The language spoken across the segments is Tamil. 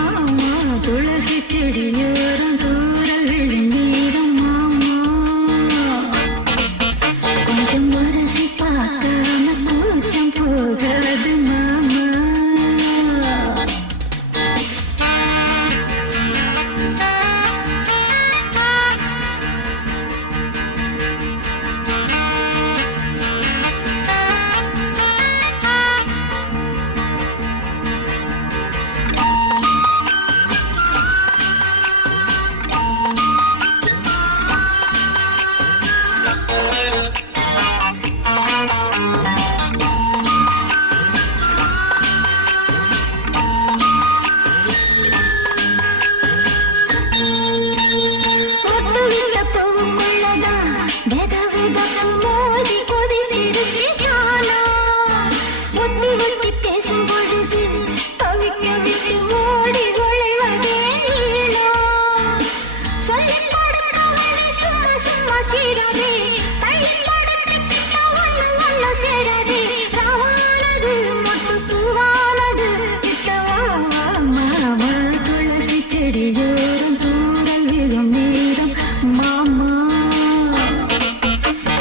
மாமா துளசி செடியோரம் தூரல் விழுந்தீரம் மாமா கொஞ்சம் உரசி பார்க்காம கூச்சம் போகாது மாமா செடியோரம் தூரல் விழும் நேரம் மாமா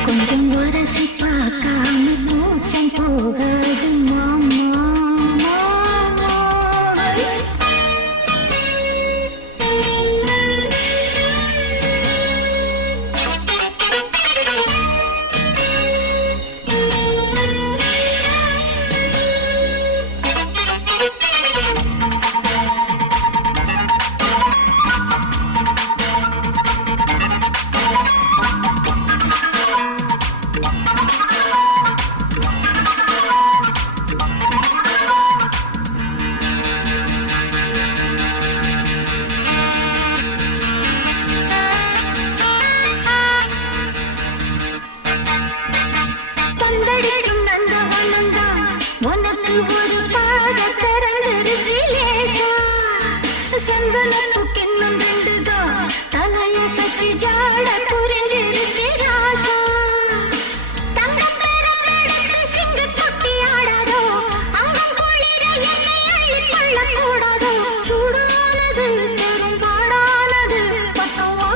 கொஞ்சம் உரசி பார்க்காம மூச்சம் போகாது மாமா உனக்கு ஒரு பாத திறந்திருச்சு லேசா சந்தனத்துக்கு இன்னும் ரெண்டுதான் தலைய சசி ஜாட புரிஞ்சிருச்சு ராசா தங்க பெறப்பெடுத்து சிங்க குட்டி ஆடாதோ அங்கம் குளிர என்னை அள்ளிக்கொள்ள கூடாதோ சூடானது பெரும்பாடானது பட்டவா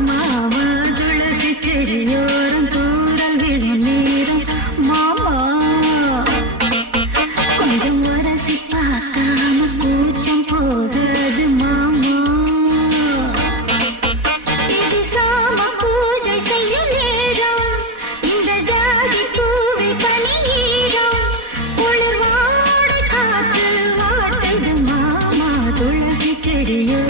மாமா துளசி செடியோரம் தூரல் விழும் நேரம் மாமா கொஞ்சம் உரசி பார்க்காம கூச்சம் போகாது மாமா இது சாம பூஜை செய்யும் நேரம் இந்த ஜாதி பூவை பனியீரம் குளிர் வாடை காத்து வாட்டது மாமா துளசி செடியோ